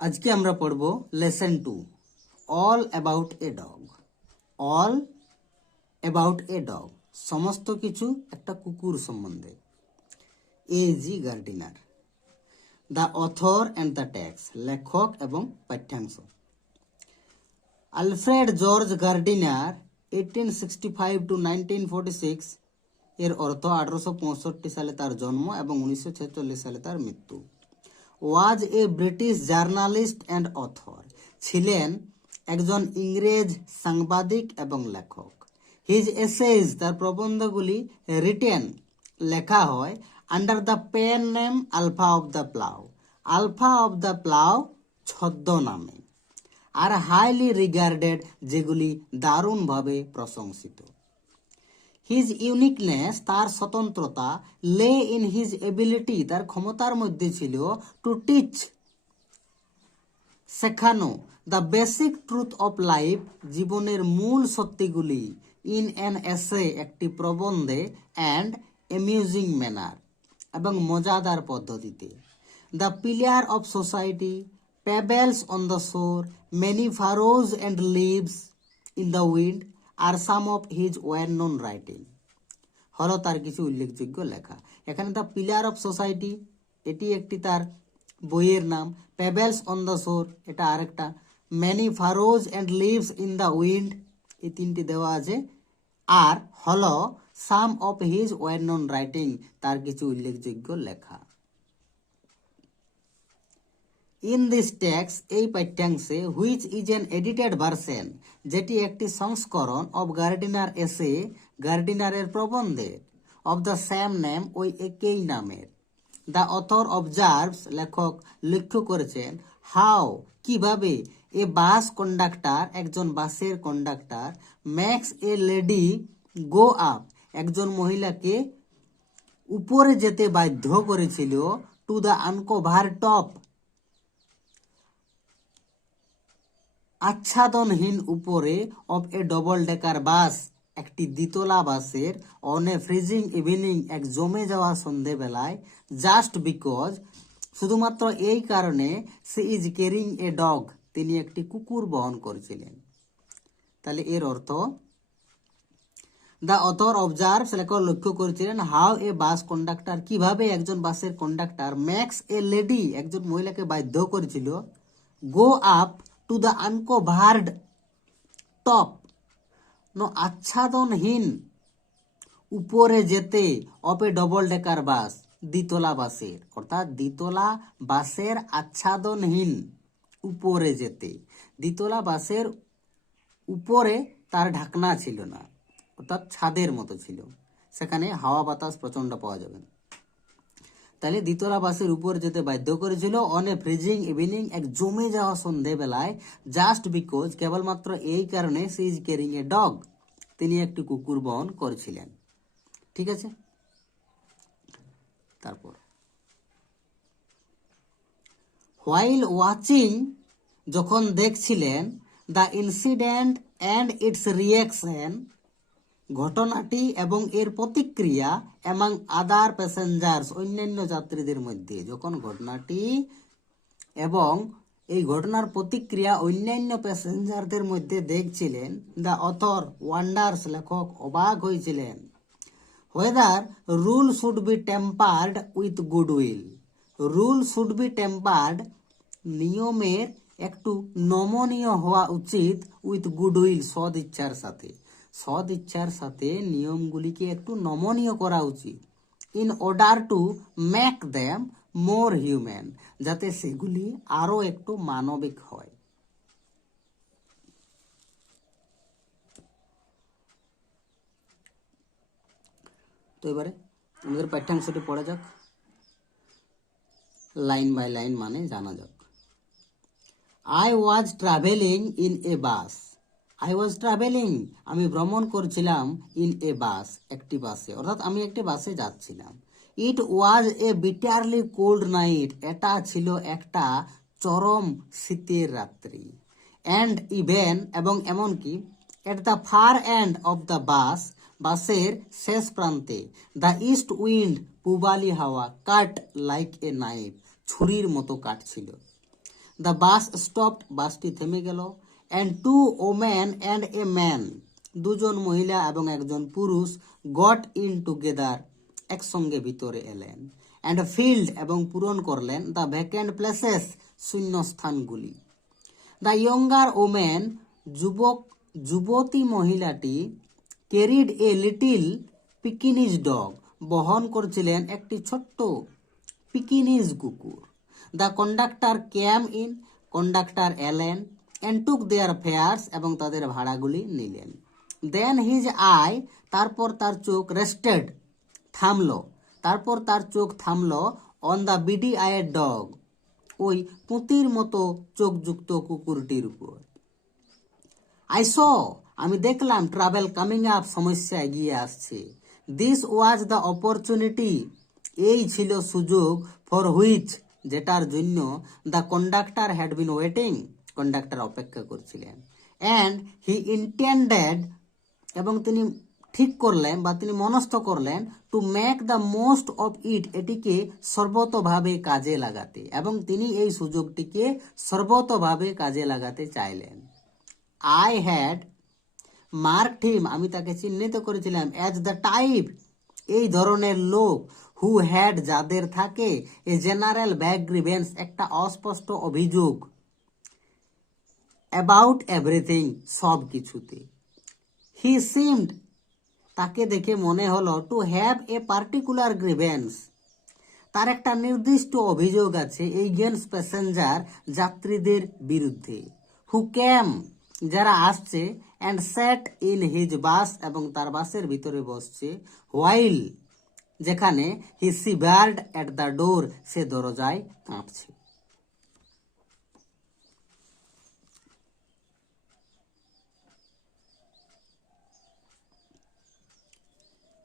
আজকে আমরা পড়ব lesson 2 all about a dog. All about a dog, সমস্ত কিছু একটা কুকুর সম্বন্ধে। A.G. Gardiner. The author and the text, লেখক এবং পাঠ্যাংশ। আলফ্রেড জর্জ গার্ডিনার 1865 to 1946 এর অর্থ 1865 সালে তার জন্ম এবং 1946 সালে তার মৃত্যু। ওয়াজ এ ব্রিটিশ জার্নালিস্ট অ্যান্ড অথর, ছিলেন একজন ইংরেজ সাংবাদিক এবং লেখক। হিজ এসেজ, তার প্রবন্ধগুলি রিটেন, লেখা হয় under the pen name Alpha of the Plough. Alpha of the Plough ছদ্মনামে, আর হাইলি রিগার্ডেড, যেগুলি দারুণভাবে প্রশংসিত। হিজ ইউনিকনেস, তার স্বতন্ত্রতা, লে ইন হিজ এবিলিটি, তার ক্ষমতার মধ্যে ছিল, টু টিচ, শেখানো, the basic truth of life, জীবনের মূল সত্যিগুলি, ইন অ্যান এসে, একটি প্রবন্ধে, অ্যান্ড অ্যামিউজিং ম্যানার, এবং মজাদার পদ্ধতিতে। The Pillar of Society, Pebbles on the Shore, Many Furrows and Leaves in the Wind are some of his well known writing, হলো তার কিছু উল্লেখযোগ্য লেখা। এখানে দ্য পিলার অফ সোসাইটি, এটি একটি তার বইয়ের নাম। পেবেলস অন দ্য শোর, এটা আরেকটা। Many Furrows and Leaves in the Wind, এই তিনটি দেওয়া আছে। আর হলো some of his well known writing, তার কিছু উল্লেখযোগ্য লেখা। ইন দিস টেক্সট, এই পাঠ্যাংশে, which is an edited version, যেটি একটি সংস্করণ, অফ গার্ডিনার এসে, গার্ডিনারের প্রবন্ধের, অফ দ্য সেম নেম, ওই একই নামের। দ্য অথর অবজার্ভস, লেখক লক্ষ্য করেছেন, হাউ, কিভাবে, এ বাস কন্ডাক্টর, একজন বাসের conductor, makes a lady go up, একজন মহিলাকে উপরে যেতে বাধ্য করেছিল, টু দ্য আনকভার টপ, আচ্ছাদনহীন উপরে, of a double decker bus, একটি দ্বিতলা বাসের, অন এ ফ্রিজিং ইভিনিং, এক জমে যাওয়া সন্ধেবেলায়, জাস্ট বিকজ, শুধুমাত্র এই কারণে, she is carrying a dog, তিনি একটি কুকুর বহন করছিলেন। তাহলে এর অর্থ, দ্য অথর অবজার্ভস, লেখক লক্ষ্য করেছিলেন, হাউ এ বাস কন্ডাক্টর, কিভাবে একজন বাসের কন্ডাক্টর, ম্যাক্স এ লেডি, একজন মহিলাকে বাধ্য করেছিল, go up to the uncovered top, আচ্ছাদনহীন উপরে যেতে, of a double decker bus, দ্বিতলা বাসের, অর্থাৎ দ্বিতলা বাসের আচ্ছাদনহীন উপরে যেতে। দ্বিতলা বাসের উপরে তার ঢাকনা ছিল না, অর্থাৎ ছাদের মতো ছিল, সেখানে হাওয়া বাতাস প্রচন্ড পাওয়া যাবে না। তাহলে দ্বিতলা বাসের উপর যেতে বাধ্য করেছিল, অন এ ফ্রিজিং ইভিনিং, এক জমে যাওয়া সন্ধেবেলায়, জাস্ট বিকজ, কেবলমাত্র এই কারণে, she is carrying a dog, তিনি একটি কুকুর বহন করেছিলেন। ঠিক আছে, তারপর, হোয়াইল ওয়াচিং, যখন দেখছিলেন, the incident and it's reaction, ঘটনাটি এবং এর প্রতিক্রিয়া, এমাং আদার প্যাসেঞ্জার্স, অন্যান্য যাত্রীদের মধ্যে, যখন ঘটনাটি এবং এই ঘটনার প্রতিক্রিয়া অন্যান্য প্যাসেঞ্জারদের মধ্যে দেখছিলেন, দ্য অথর ওয়ান্ডার্স, লেখক অবাক হয়েছিলেন, whether rule should be tempered with goodwill, rule should be tempered, নিয়মের একটু নমনীয় হওয়া উচিত, উইথ গুডউইল, সদ ইচ্ছার সাথে, সদ ইচ্ছার সাথে নিয়মগুলিকে একটু নমনীয় করা উচিত, in order to make them more human, যাতে সেগুলি আরো একটু মানবিক হয়। তো এবারে আমাদের পাঠ্যাংশটি পড়া যাক, লাইন বাই লাইন মানে জানা যাক। I was travelling in a bus, I was travelling, আমি ভ্রমণ করছিলাম, ইন এ বাস, একটি বাসে, অর্থাৎ আমি একটি বাসে যাচ্ছিলাম। ইট ওয়াজ এ বিটারলি কোল্ড নাইট, এটা ছিল একটা চরম শীতের রাত্রি। অ্যান্ড ইভেন, এবং এমনকি, at the far end of the bus, বাসের শেষ প্রান্তে, দ্য ইস্ট উইন্ড, পূবালি হাওয়া, কাট লাইক এ নাইফ, ছুরির মতো কাটছিল। দ্য বাস স্টপড, বাসটি থেমে গেল। And two women and a man, দুজন মহিলা এবং একজন পুরুষ, গট ইন টুগেদার, একসঙ্গে ভিতরে এলেন। অ্যান্ড ফিল্ড, এবং পূরণ করলেন, দ্য ভ্যাকেন্ট প্লেসেস, শূন্যস্থানগুলি। দ্য ইয়ঙ্গার ওমেন, যুবতী মহিলাটি, carried a little Pekinese dog, বহন করছিলেন একটি ছোট্ট পিকিনিজ কুকুর। The conductor came in, conductor এলেন। অ্যান্ড টুক দেয়ার ফেয়ার্স, এবং তাদের ভাড়াগুলি নিলেন। দেন হিজ আই, তারপর তার চোখ, রেস্টেড, থামলো, তারপর তার চোখ থামলো, অন দ্য বিডি আইয়ের ডগ, ওই পুঁতির মতো চোখযুক্ত কুকুরটির উপর। আই স, আমি দেখলাম, ট্রাভেল কামিং আপ, সমস্যা এগিয়ে আসছে। দিস ওয়াজ দ্য অপরচুনিটি, এই ছিল সুযোগ, ফর হুইচ, যেটার জন্য, the conductor had been waiting, conductor অপেক্ষা করছিলেন। অ্যান্ড হি ইন্টেন্ডেড, এবং তিনি ঠিক করলেন বা তিনি মনস্থ করলেন, two make the most of it, এটিকে সর্বতভাবে কাজে লাগাতে, এবং তিনি এই সুযোগটিকে সর্বতভাবে কাজে লাগাতে চাইলেন। আই হ্যাড মার্কড হিম, আমি তাকে চিহ্নিত করেছিলাম, অ্যাজ দ্য টাইপ, এই ধরনের লোক, হু হ্যাড, যাদের থাকে, এ জেনারেল ব্যাক গ্রিভেন্স, একটা অস্পষ্ট অভিযোগ, অ্যাবাউট এভরিথিং, সব কিছুতে। হি সিমড, তাকে দেখে মনে হলো, two have a particular grievance, তার একটা নির্দিষ্ট অভিযোগ আছে, এগেন্স্ট প্যাসেঞ্জার, যাত্রীদের বিরুদ্ধে। হু ক্যাম, যারা আসছে, অ্যান্ড স্যাট ইন হিজ বাস, এবং তার বাসের ভিতরে বসছে, হোয়াইল, যেখানে, হি শিভার্ড এট দ্য ডোর, সে দরজায় কাঁপছে।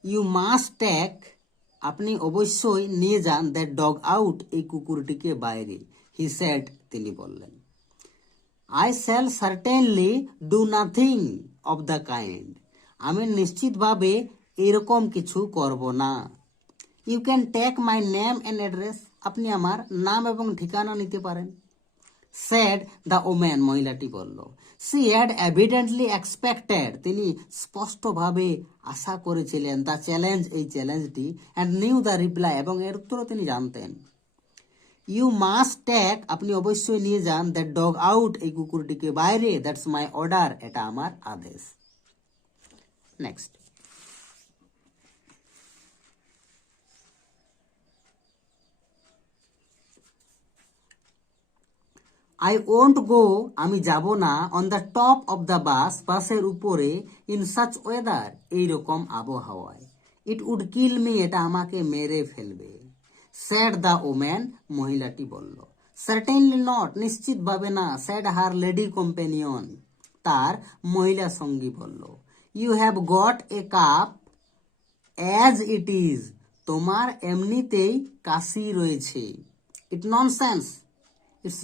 ইউ মাস্ট টেক, আপনি অবশ্যই নিয়ে যান, দ্যাট ডগ আউট, এই কুকুরটিকে বাইরে। হি সেড, তিনি বললেন। I shall certainly do nothing of the kind, আমি নিশ্চিতভাবে এরকম কিছু করব না। You can take my name and address, আপনি আমার নাম এবং ঠিকানা নিতে পারেন। সেড দ্য ওম্যান, মহিলাটি বলল। সি হ্যাড এভিডেন্টলি এক্সপেক্টেড, তিনি স্পষ্টভাবে আশা করেছিলেন, দ্য চ্যালেঞ্জ, এই চ্যালেঞ্জটি, অ্যান্ড নিউ দ্য রিপ্লাই, এবং এর উত্তরও তিনি জানতেন। ইউ মাস্ট টেক, আপনি অবশ্যই নিয়ে যান, দ্যাট ডগ আউট, এই কুকুরটিকে বাইরে, দ্যাটস মাই অর্ডার, এটা আমার আদেশ। নেক্সট, আই ওন্ট গো, আমি যাব না, on the top of the bus, বাসের উপরে, ইন সাচ ওয়েদার, এইরকম আবহাওয়ায়। ইট উড কিল মি, এটা আমাকে মেরে ফেলবে। স্যাড দ্য ওম্যান, মহিলাটি বলল। সার্টেনলি নট, নিশ্চিতভাবে না। স্যাড হার লেডি কম্পেনিয়ন, তার মহিলা সঙ্গী বলল। You have got a cough as it is, তোমার এমনিতেই কাশি রয়েছে। ইটস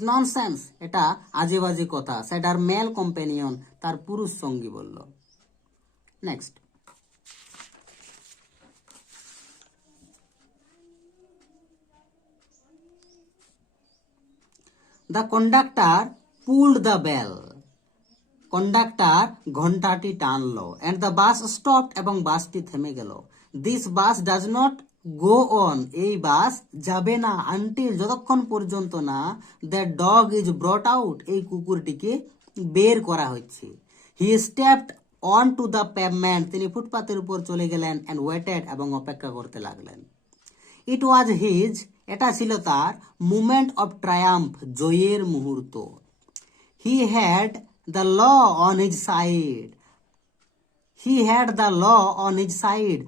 ননসেন্স, এটা আজে বাজে কথা। সেট আর মেল কম্পেনিয়ন, তার পুরুষ সঙ্গী বলল। Next, the conductor pulled the bell, conductor ঘন্টাটি টানলো। অ্যান্ড দ্য বাস স্টপড, এবং বাসটি থেমে গেল। This bus does not go on, এই বাস যাবে না, আনটিল, যতক্ষণ পর্যন্ত না, the dog is brought out, এই কুকুরটিকে বের করা হচ্ছে। He stepped on to the pavement, তিনি ফুটপাতের উপর চলে গেলেন। অ্যান্ড ওয়েটেড, এবং অপেক্ষা করতে লাগলেন। ইট ওয়াজ হিজ, এটা ছিল তার, মুমেন্ট অফ ট্রায়াম্ফ, জয়ের মুহূর্ত। He had the law on his side, he had the law on his side,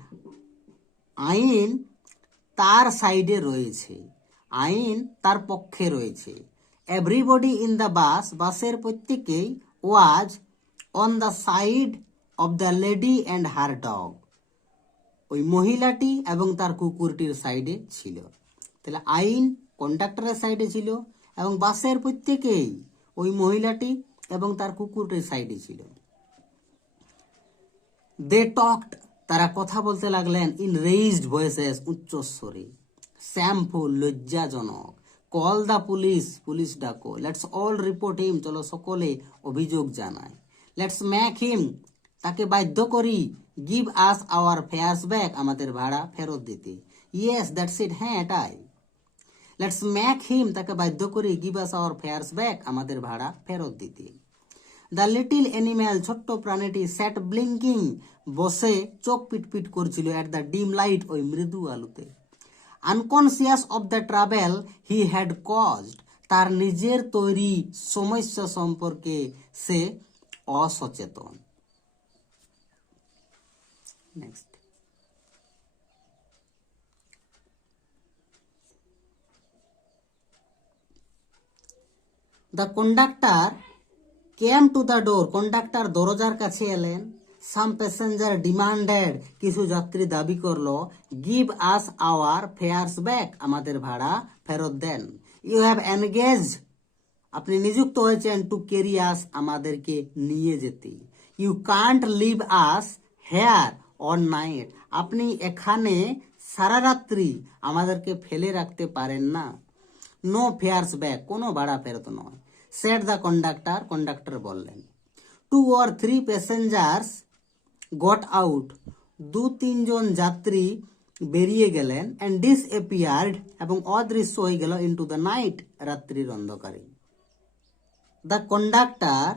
আইন তার সাইডে রয়েছে, আইন তার পক্ষে রয়েছে। এভরিবডি ইন দ্য বাস, বাসের প্রত্যেকেই, was on the side of the lady and her dog, ওই মহিলাটি এবং তার কুকুরটির সাইডে ছিল। তাহলে আইন কন্ডাক্টরের সাইডে ছিল, এবং বাসের প্রত্যেকেই ওই মহিলাটি এবং তার কুকুরটির সাইডে ছিল। দে টকড, তারা কথা বলতে লাগলেন, ইন রেইজড ভয়েসেস, উচ্চস্বরে। শ্যামফুল, লজ্জাজনক। কল দ্য পুলিশ, পুলিশ ডাকো। লেটস অল রিপোর্ট হিম, চলো সকলে অভিযোগ জানাই। লেটস মেক হিম, তাকে বাধ্য করি। Give us our fairs back, আমাদের ভাড়া ফেরত দিতে। ইয়েস দ্যাটস ইট, হ্যাঁ এটাই। লেটস মেক হিম, তাকে বাধ্য করি। Give us our fairs back, আমাদের ভাড়া ফেরত দিতে। দ্য লিটিল অ্যানিম্যাল, ছোট্ট প্রাণীটি, স্যাট ব্লিঙ্কিং, বসে চোখ পিটপিট করছিল, এট দ্য ডিম লাইট, ওই মৃদু আলোতে। Unconscious of the trouble he had caused, তার নিজের তৈরি সমস্যা সম্পর্কে সে অসচেতন। Next. The conductor came to the door, conductor দরজার কাছে এলেন। সাম প্যাসেঞ্জার ডিমান্ডেড, কিছু যাত্রী দাবি করলো। Give us our fairs back, আমাদের ভাড়া ফেরত দেন। ইউ হ্যাভ এনগেজ, আপনি নিযুক্ত হয়েছেন। টু ক্যারি আস, আমাদেরকে নিয়ে যেতে। You can't leave us here on night, আপনি এখানে সারা রাত্রি আমাদেরকে ফেলে রাখতে পারেন না। নো ফেয়ার্স ব্যাক, কোনো ভাড়া ফেরত নয়। সেড দ্য কন্ডাক্টর, কন্ডাক্টর বললেন। 2 or 3 প্যাসেঞ্জার্স গট আউট, 2-3 জন যাত্রী বেরিয়ে গেলেন। অ্যান্ড ডিসঅ্যাপিয়ার্ড, এবং অদৃশ্য হয়ে গেল। ইনটু দ্য নাইট, রাত্রির অন্ধকারে। The conductor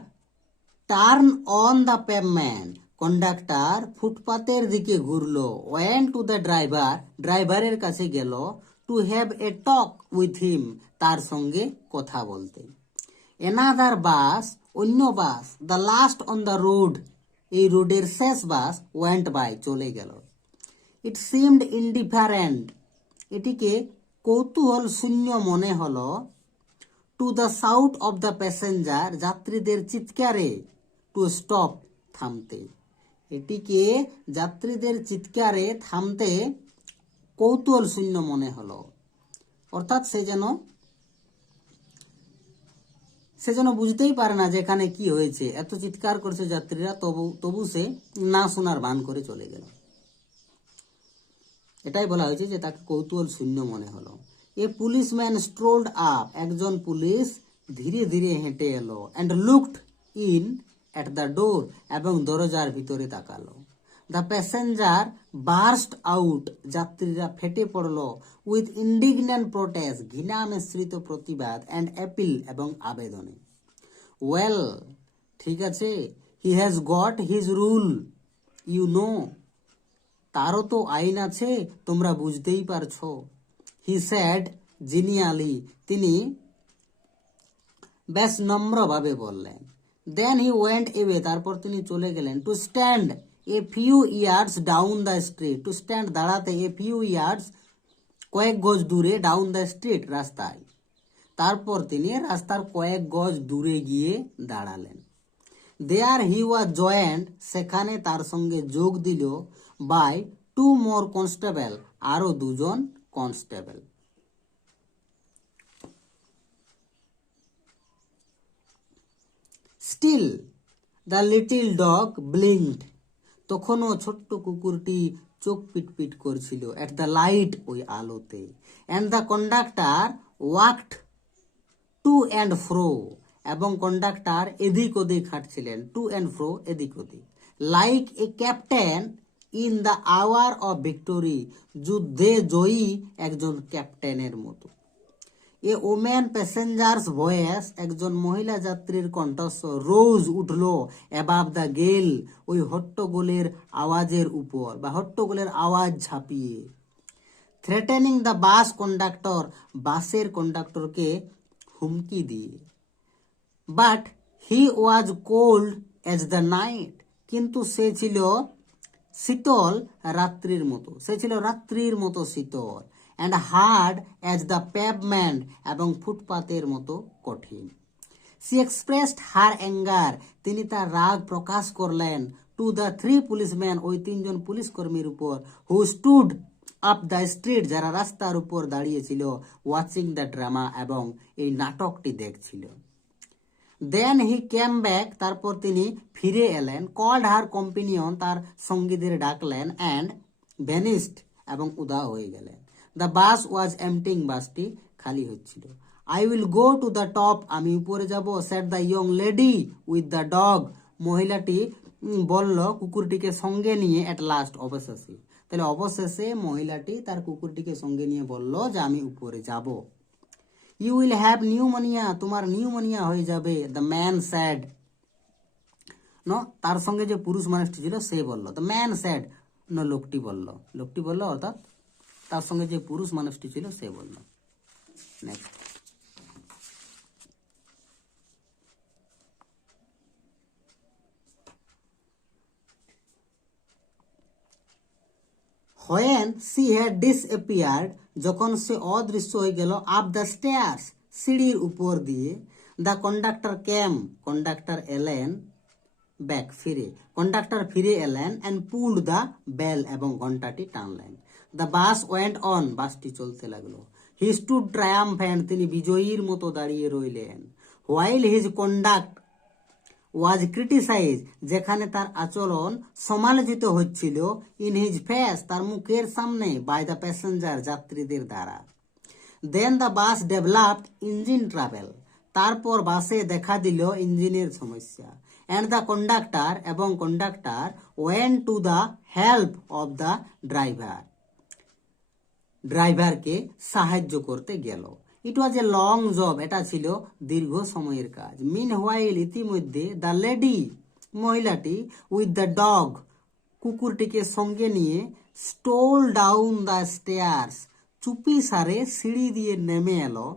turn on the pavement, conductor ফুটপাতের দিকে ঘুরলো। ওয়েন্ট টু দ্য ড্রাইভার, ড্রাইভারের কাছে গেল। To have a talk with him, তার সঙ্গে কথা বলতে। এনাদার বাস, অন্য বাস। The last on the road, এই রোডের শেষ বাস। ওয়েন্ট বাই, চলে গেল। ইট সিমড ইনডিফারেন্ট, এটিকে কৌতূহল শূন্য মনে হলো। To the shout of the passenger, যাত্রীদের চিৎকারে। টু স্টপ, থামতে। এটিকে যাত্রীদের চিৎকারে থামতে কৌতূহল শূন্য মনে হলো। অর্থাৎ সে যেন বুঝতেই পারে না যে এখানে কি হয়েছে। এত চিৎকার করছে যাত্রীরা, তবু সে না শোনার ভান করে চলে গেল। এটাই বলা হয়েছে যে তাকে কৌতূহল শূন্য মনে হলো। এ পুলিশম্যান স্ট্রোলড আপ, একজন পুলিশ ধীরে ধীরে হেঁটে এলো। And looked in at the door, এবং দরজার ভিতরে তাকালো। দ্য প্যাসেঞ্জার বার্স্ট আউট, যাত্রীরা ফেটে পড়লো। উইথ ইন্ডিগন্যান্ট প্রোটেস্ট, ঘৃণা মিশ্রিত প্রতিবাদ। অ্যান্ড অ্যাপিল, এবং আবেদনে। ওয়েল, ঠিক আছে। He has got his rule, you know, তারও তো আইন আছে, তোমরা বুঝতেই পারছো। হি স্যাড জিনিয়ালি, তিনি বেশ নম্রভাবে বললেন। দেন হি ওয়েন্ট এওয়ে, তারপর তিনি চলে গেলেন। To stand a few yards down the street, to stand দাঁড়াতে। এ ফিউ ইয়ার্স, কয়েক গজ দূরে। ডাউন দ্য স্ট্রিট, রাস্তায়। তারপর তিনি রাস্তার কয়েক গজ দূরে গিয়ে দাঁড়ালেন। দেয়ার হি ওয়াজ জয়েন্ট, সেখানে তার সঙ্গে যোগ দিল। বাই 2 more কনস্টেবল, আরো 2 জন constable. Still the little dog blinked, তখনও ছোট্ট কুকুরটি চোখ পিটপিট করছিল। এট দ্য লাইট, ওই আলোতে। And the conductor walked to and fro, এবং কন্ডাক্টর এদিক ওদিক হাঁটছিলেন। টু অ্যান্ড ফ্রো, এদিক ওদিক। Like a captain in the hour of victory, যুদ্ধে জয়ী একজন ক্যাপ্টেনের মতো। এ ওমেন প্যাসেঞ্জার্স ভয়েস, একজন মহিলা যাত্রীর কণ্ঠস্বর। রোজ, উঠল। অ্যাবাভ দ্য গেল, ওই হট্টগোলের আওয়াজের উপর, বা হট্টগোলের আওয়াজ ছাপিয়ে। থ্রেটেনিং দ্য বাস কন্ডাক্টর, বাসের কন্ডাক্টরকে হুমকি দিয়ে। But he was cold as the night, কিন্তু সে ছিল শীতল রাত্রির মতো, সে ছিল রাত্রির মতো শীতল। And hard as the pavement, এবং ফুটপাতের মতো কঠিন। সি এক্সপ্রেসড হার অ্যাঙ্গার, তিনি তার রাগ প্রকাশ করলেন। টু দ্য 3 পুলিশম্যান, ওই 3 জন পুলিশ কর্মীর উপর। হু স্টুড আপ দ্য স্ট্রিট, যারা রাস্তার উপর দাঁড়িয়েছিল। ওয়াচিং দ্য ড্রামা, এবং এই নাটকটি দেখছিল। দেন হি কেম ব্যাক, তারপর তিনি ফিরে এলেন। কল্ড হার কম্পিনিয়ন, তার সঙ্গীদের ডাকলেন। অ্যান্ড ভ্যানিস্ট, এবং উদা হয়ে গেলেন। দ্য বাস ওয়াজ এমটিং, বাসটি খালি হচ্ছিল। I will go to the top, আমি উপরে যাব। Set the young lady with the dog, মহিলাটি বলল কুকুরটিকে সঙ্গে নিয়ে। এট লাস্ট, অবশেষে। তাহলে অবশেষে মহিলাটি তার কুকুরটিকে সঙ্গে নিয়ে বলল যে আমি উপরে যাব। ইউ উইল হ্যাভ নিউমোনিয়া, তোমার নিউমোনিয়া হয়ে যাবে। দ্য ম্যান স্যাড, তার সঙ্গে যে পুরুষ মানুষটি ছিল সে বলল। দ্য ম্যান স্যাড, লোকটি বলল অর্থাৎ তার সঙ্গে যে পুরুষ মানুষটি ছিল সে বলল। Next, when she had disappeared, যখন সে অদৃশ্য হয়ে গেল, আপ দ্য স্টেয়ার্স, সিঁড়ির উপর দিয়ে, দ্য কন্ডাক্টর কেম, কন্ডাক্টর এলেন, ব্যাক, ফিরে এলেন, অ্যান্ড পুলড দ্য বেল, এবং ঘন্টাটি টানলেন। দ্য বাস ওয়েন্ট অন, বাসটি চলতে লাগলো। হি স্টুড ট্রায়াম্ফ্যান্ট, তিনি বিজয়ীর মতো দাঁড়িয়ে রইলেন। হোয়াইল হিজ কন্ডাক্ট ওয়াজ ক্রিটিসাইজ, যেখানে তার আচরণ সমালোচিত হচ্ছিল। ইন হিজ ফেস, তার মুখের সামনে। বাই দ্য প্যাসেঞ্জার, যাত্রীদের দ্বারা। Then the bus developed engine trouble, তারপর বাসে দেখা দিল ইঞ্জিনের সমস্যা। অ্যান্ড দ্য কন্ডাক্টর, এবং conductor went to the help of the driver, ড্রাইভারকে সাহায্য করতে গেল। ইট ওয়াজ এ লং জব, এটা ছিল দীর্ঘ সময়ের কাজ। মিন হোয়াইল, ইতিমধ্যে, দ্য লেডি, মহিলাটি, উইথ দ্য ডগ, কুকুরটিকে সঙ্গে নিয়ে, স্টোল ডাউন দ্য স্টেয়ার্স, চুপি সারে সিঁড়ি দিয়ে নেমে এলো।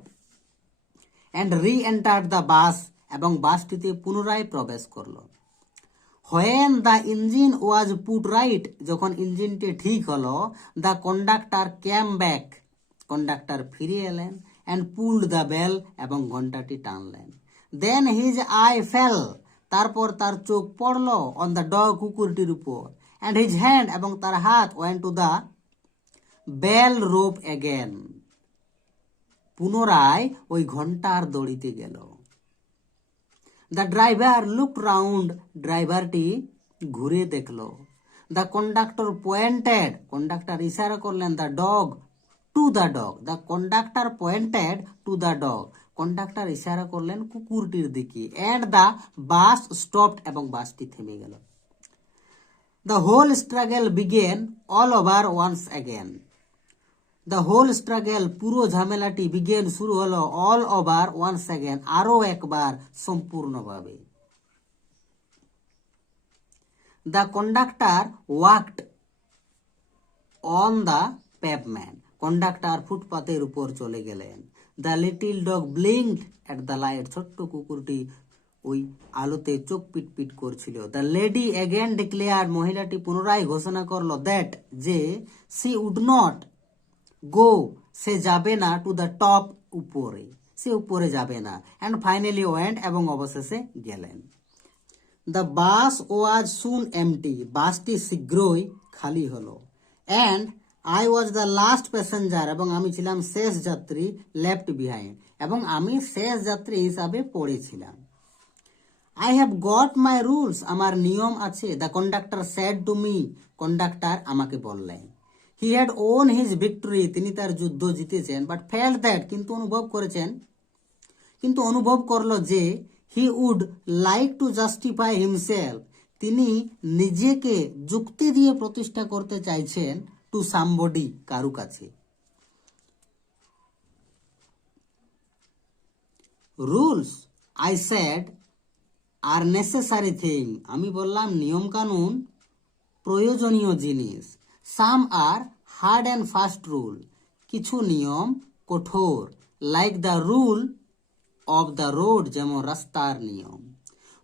অ্যান্ড রি এন্টার্ড দ্য বাস, এবং বাসটিতে পুনরায় প্রবেশ করলো। When the engine was put right, যখন ইঞ্জিনটি ঠিক হলো, the conductor came back, conductor ফিরে এলেন। অ্যান্ড পুলড দ্য বেল, এবং ঘন্টাটি টানলেন। দেন হিজ আই ফেল, তারপর তার চোখ পড়ল, অন দ্য ডগ, কুকুরটির উপর। অ্যান্ড হিজ হ্যান্ড, এবং তার হাত, went to the bell rope again, পুনরায় ওই ঘন্টার দড়িতে গেল। দ্য ড্রাইভার লুক রাউন্ড, ড্রাইভারটি ঘুরে দেখলো। দ্য কন্ডাক্টর পয়েন্টেড, কন্ডাক্টর ইশারা করলেন। The dog to the dog, the conductor pointed to the dog, conductor ইশারা করলেন কুকুরটির দিকে। অ্যান্ড দ্য বাস স্টপড, এবং বাসটি থেমে গেল। The whole struggle began all over once again, the whole struggle, পুরো ঝামেলাটি, বিগেন, শুরু হলো, অল ওভার ওয়ান্স অ্যাগেন, আরো একবার, সম্পূর্ণভাবে। The conductor walked on the pavement, conductor ফুটপাতের উপর চলে গেলেন। The little dog blinked at the light, ছোট্ট কুকুরটি ওই আলোতে চোখ পিটপিট করছিল। দ্য লেডি অ্যাগেন ডিক্লেয়ার্ড, মহিলাটি পুনরায় ঘোষণা করলো, দ্যাট, যে, সি উড নট গো, সে যাবে না, টু দ্য টপ, উপরে, সে উপরে যাবে না। অ্যান্ড ফাইনালি ওয়েন্ট, এবং অবশেষে গেলেন। The bus was soon MT, বাসটি শীঘ্রই খালি হলো। And I was the last passenger, এবং আমি ছিলাম শেষ যাত্রী, লেফট বিহাইন্ড, এবং আমি শেষ যাত্রী হিসাবে পড়েছিলাম। I have got my rules, আমার নিয়ম আছে। The conductor said to me, conductor আমাকে বললেন। He had won his victory, তিনি তার যুদ্ধ জিতেছেন। বাট ফেল্ট দ্যাট, কিন্তু অনুভব করলো যে, he would like to justify himself, তিনি নিজেকে যুক্তি দিয়ে প্রতিষ্ঠা করতে চাইছেন, টু সামবডি, কারু কাছে। Rules, I said, are necessary thing, আমি বললাম নিয়ম কানুন প্রয়োজনীয় জিনিস। Some are hard and fast rule, কিছু নিয়ম কঠোর। Like the rule of the road, যেমন রাস্তার নিয়ম।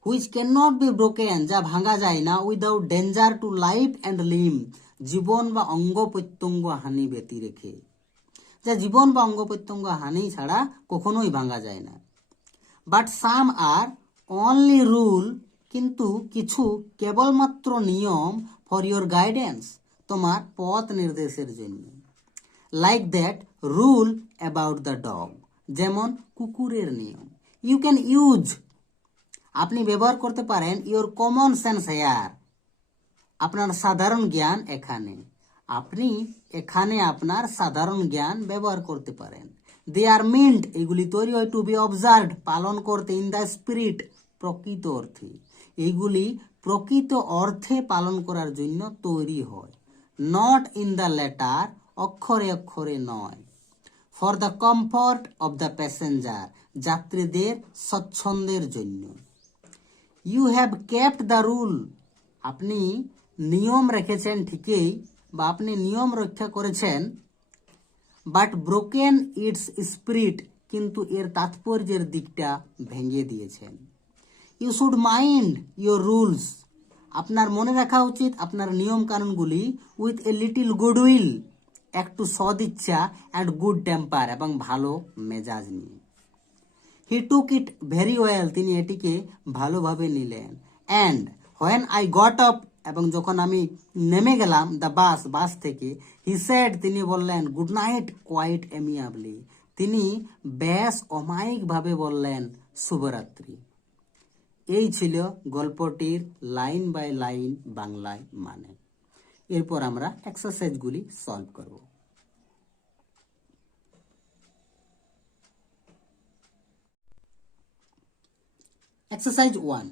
Which can not be broken, যা ভাঙা যায় না। Without danger to life and limb, জীবন বা অঙ্গ প্রত্যঙ্গ হানি ব্যতি রেখে, যা জীবন বা অঙ্গ প্রত্যঙ্গ হানি ছাড়া কখনোই ভাঙা যায় না। But some are only rule, কিন্তু কিছু কেবলমাত্র নিয়ম, ফর ইয়োর গাইডেন্স, তোমার পথ নির্দেশের জন্য। Like that rule about the dog, যেমন কুকুরের নিয়ম। ইউ ক্যান ইউজ, আপনি ব্যবহার করতে পারেন, ইয়োর কমন সেন্স হেয়ার, আপনার সাধারণ জ্ঞান এখানে, আপনি এখানে আপনার সাধারণ জ্ঞান ব্যবহার করতে পারেন। দে আর মিন্ট, এগুলি তৈরি হয় টু বি অবজার্ভড, পালন করতে, ইন দ্য স্পিরিট, প্রকৃত অর্থে। এইগুলি প্রকৃত অর্থে পালন করার জন্য তৈরি হয়, নট ইন দ্য লেটার, অক্ষরে অক্ষরে নয়। For the comfort of the passenger, যাত্রীদের স্বচ্ছন্দের জন্য। You have kept the rule, আপনি নিয়ম রেখেছেন ঠিকই, বা আপনি নিয়ম রক্ষা করেছেন, বাট ব্রোকেন ইটস স্পিরিট, কিন্তু এর তাৎপর্যের দিকটা ভেঙে দিয়েছেন। You should mind your rules, আপনার মনে রাখা উচিত আপনার নিয়ম কানুনগুলি, উইথ এ লিটিল গুডউইল, একটু সদিচ্ছা, অ্যান্ড গুড টেম্পার, এবং ভালো মেজাজ নিয়ে। হি টুক ইট ভেরি ওয়েল, তিনি এটিকে ভালোভাবে নিলেন। And when I got up, এবং যখন আমি নেমে গেলাম দ্য বাস থেকে, হি সেড, তিনি বললেন, গুড নাইট কোয়াইট এমিয়াবলি, তিনি বেশ অমায়িকভাবে বললেন শুভরাত্রি। এই ছিল গল্পটির লাইন বাই লাইন বাংলায় মানে। এরপর আমরা এক্সারসাইজগুলি সলভ করব। Exercise 1,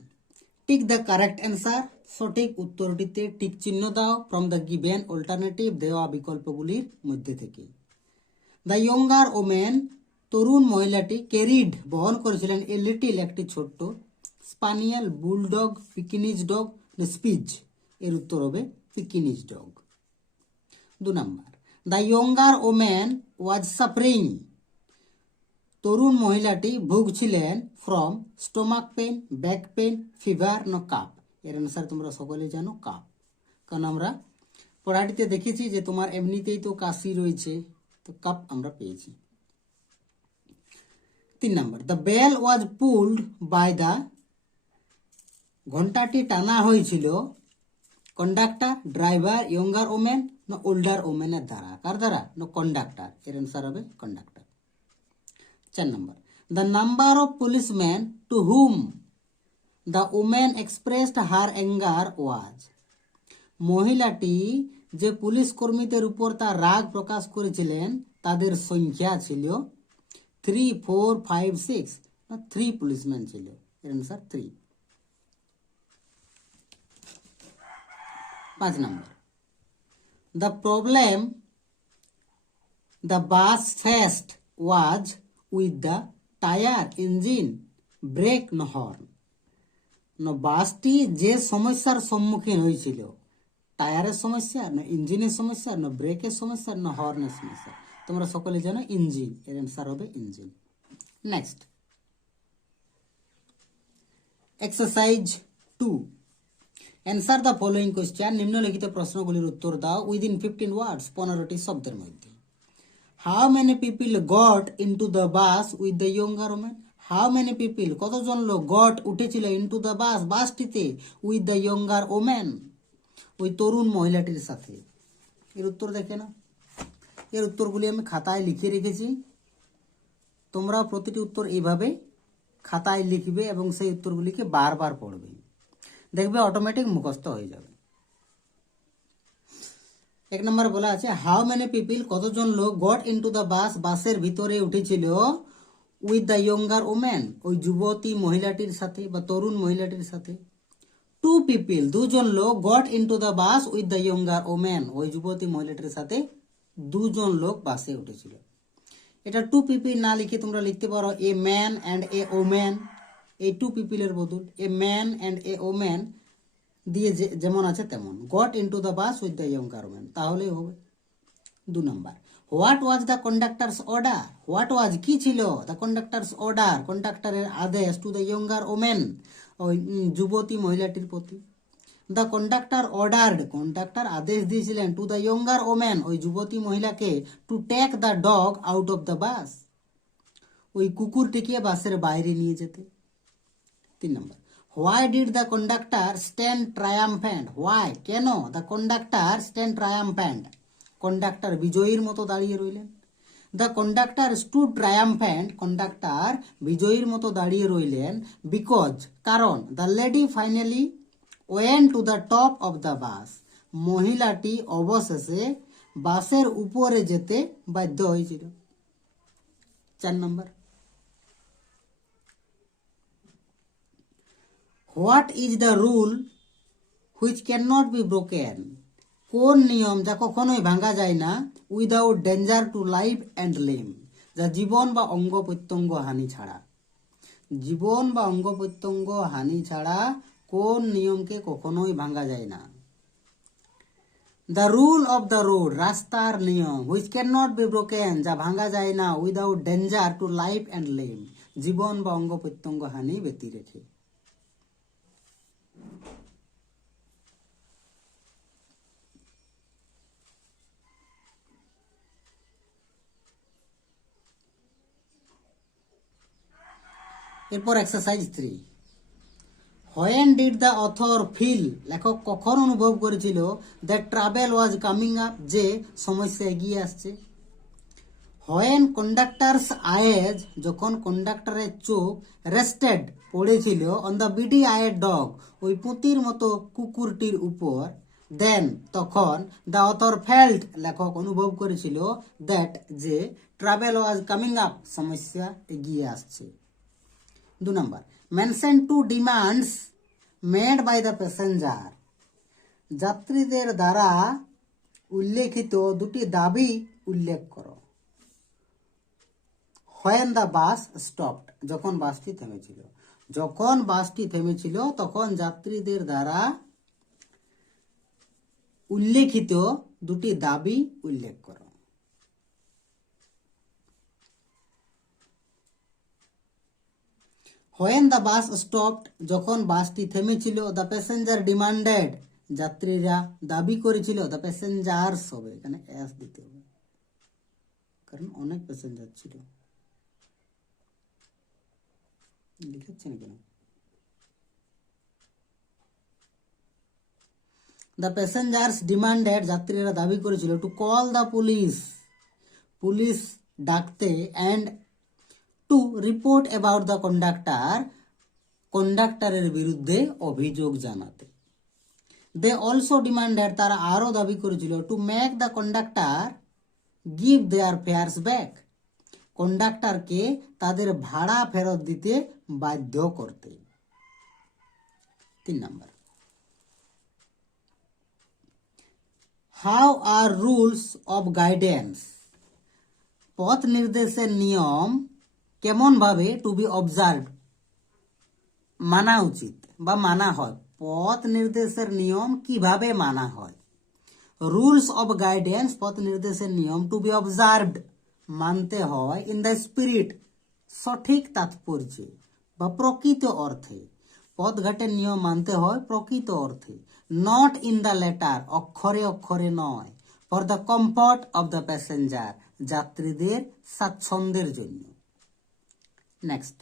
tick the correct answer, সঠিক উত্তরটিতে টিক চিহ্ন দাও, ফ্রম দ্য গিভেন অল্টারনেটিভ, দেওয়া বিকল্পগুলির মধ্যে থেকে। দ্য ইয়ঙ্গার ওমেন, তরুণ মহিলাটি, ক্যারিড, বহন করেছিলেন, এ লিটিল, একটি ছোট্ট, স্পানিয়াল, বুলডগ, পিকিনিজ ডগ, স্পিচ, এর উত্তর হবে Pekinese dog. 2 number, the younger women was suffering, তরুণ মহিলাটি ভুগছিলেন, from stomach pain, back pain, fever, ন কাপ, এর অ্যান্সার তোমরা সকলে জানো কাপ, কারণ আমরা পড়াটিতে দেখেছি যে তোমার এমনিতেই তো কাশি রয়েছে, তো কাপ আমরা পেয়েছি। 3 number, the bell was pulled by the, ঘন্টাটি টানা হয়েছিল, কন্ডাক্টর, ড্রাইভার, ইয়ঙ্গার ওমেন, না ওল্ডার ওমেনের দ্বারা, কার দ্বারা, না কন্ডাক্টর, এর অ্যান্সার হবে conductor. 4 number, the number of policeman to whom the women expressed her anger was, মহিলাটি যে পুলিশ কর্মীদের উপর তার রাগ প্রকাশ করেছিলেন তাদের সংখ্যা ছিল 3, 4, 5, 6, 3 পুলিশম্যান ছিল, এর answer 3। 5 number, the problem the bus faced was with the tyre, engine, brake, ন হর্ন, বাসটি যে সমস্যার সম্মুখীন হয়েছিল, টায়ারের সমস্যা, না ইঞ্জিনের সমস্যা, না ব্রেকের সমস্যা, না হর্নের সমস্যা, তোমরা সকলে জানো ইঞ্জিন, এর অ্যান্সার হবে engine. Next exercise 2, answer the following question, নিম্নলিখিত প্রশ্নগুলির উত্তর দাও, উইদিন 15 ওয়ার্ডস, 15টি শব্দের মধ্যে। How many people got into the bus with the younger women, how many people, কতজন লোক, গট উঠেছিল, ইনটু দ্য বাস, বাসটিতে, উইথ দ্য ইয়ঙ্গার ওমেন, ওই তরুণ মহিলাটির সাথে। এর উত্তর দেখে না, এর উত্তরগুলি আমি খাতায় লিখে রেখেছি, তোমরা প্রতিটি উত্তর এইভাবে খাতায় লিখবে এবং সেই উত্তরগুলিকে বারবার পড়বে, দেখবে অটোমেটিক মুখস্থ হয়ে যাবে। 1 নম্বর বলা আছে, হাউ মেনি পিপল, কতজন লোক, গট ইনটু দ্য বাস, বাসের ভিতরে উঠেছিল, উইথ দ্য ইয়ঙ্গার ওমেন, ওই যুবতী মহিলাটির সাথে বা তরুণ মহিলাটির সাথে। 2 পিপল, দুজন লোক, goat into the bus with the younger women, ওই যুবতী মহিলাটির সাথে দুজন লোক বাসে উঠেছিল। এটা 2 পিপল না লিখে তোমরা লিখতে পারো a man and a woman, এই 2 পিপলের বদল a man and a woman দিয়ে যেমন আছে তেমন, goat into the bus with the younger women, তাহলেই হবে। 2 number, what was the কন্ডাক্টরস order, what was, কি ছিল, দ্য কন্ডাক্টরস অর্ডার, কন্ডাক্টরের আদেশ, টু দ্য ইয়ঙ্গার ওমেন, ওই যুবতী মহিলাটির প্রতি। দ্য কন্ডাক্টর অর্ডার্ড, কন্ডাক্টর আদেশ দিয়েছিলেন, টু দ্য ইয়ঙ্গার ওমেন, ওই যুবতী মহিলাকে, to take the dog out of the bus, ওই কুকুরটিকে বাসের বাইরে নিয়ে যেতে। 3 নম্বর, why did the conductor stand triumphant, why, কেন, the conductor stand triumphant, conductor বিজয়ীর মতো দাঁড়িয়ে রইলেন। The conductor stood triumphant, conductor বিজয়ীর মতো দাঁড়িয়ে রইলেন, বিকজ, কারণ, the lady finally went to the top of the bus, মহিলাটি অবশেষে বাসের উপরে যেতে বাধ্য হয়েছিল। 4 নম্বর, what is the rule which can not be broken? কোন নিয়ম যা কখনোই ভাঙা যায় না without danger to life and limb, যা জীবন বা অঙ্গ প্রত্যঙ্গ হানি ছাড়া। জীবন বা অঙ্গ প্রত্যঙ্গ হানি ছাড়া কোন নিয়মকে কখনোই ভাঙা যায় না? The rule of the road, রাস্তার নিয়ম, which can not be broken, যা ভাঙা যায় না without danger to life and limb, জীবন বা অঙ্গ প্রত্যঙ্গ হানি ব্যতি রেখে। এরপর exercise 3, when did the author feel, লেখক কখন অনুভব করেছিল that trouble was coming up, যে সমস্যা এগিয়ে আসছে। হোয়েন কন্ডাক্টারস আইজ, যখন কন্ডাক্টরের চোখ রেস্টেড পড়েছিল অন দ্য বিডি আইয়ের ডগ, ওই পুঁতির মতো কুকুরটির উপর, দেন তখন দ্য অথর ফেল্ট, লেখক অনুভব করেছিল দ্যাট, যে ট্রাভেল ওয়াজ কামিং আপ, সমস্যা এগিয়ে আসছে। 2 নম্বর, mention two demands made by the passenger, যাত্রীদের দ্বারা উল্লেখিত দুটি দাবি উল্লেখ করো। হোয়েন দ্য বাস স্টপড, যখন বাসটি থেমেছিল। যখন বাসটি থেমেছিল তখন যাত্রীদের দ্বারা উল্লেখিত দুটি দাবি উল্লেখ করো। হোয়েন দ্য বাস স্টপড, যখন বাসটি থেমেছিল। দ্য প্যাসেঞ্জার ডিমান্ডেড, যাত্রীরা দাবি করেছিল। দ্য প্যাসেঞ্জার্স হবে, এখানে এস দিতে হবে কারণ অনেক প্যাসেঞ্জার ছিল। লিখাচ্ছেন কেন? দ্য প্যাসেঞ্জার্স ডিমান্ডেড, যাত্রীরা দাবি করেছিল। To call the police, police ডাকতে। And to report about the conductor, কন্ডাক্টরের বিরুদ্ধে অভিযোগ জানাতে। দে অলসো ডিমান্ডেড, তারা আরও দাবি করেছিল। To make the conductor give their fares back, কন্ডাক্টরকে তাদের ভাড়া ফেরত দিতে বাধ্য করতে। 3 নম্বর, how are rules of guidance, পথ নির্দেশের নিয়ম কেমন ভাবে টু বি অবজার্ভ, মানা উচিত বা মানা হয়। পথ নির্দেশের নিয়ম কিভাবে মানা হয়। রুলস অফ গাইডেন্স, পথ নির্দেশের নিয়ম। টু বি অবজার্ভড, মানতে হয়। ইন দ্য স্পিরিট, সঠিক তাৎপর্যে বা প্রকৃত অর্থে। পথঘাটের নিয়ম মানতে হয় প্রকৃত অর্থে। নট ইন দ্য লেটার, অক্ষরে অক্ষরে নয়। For the comfort of the passenger, যাত্রীদের স্বাচ্ছন্দ্যের জন্য। নেক্সট,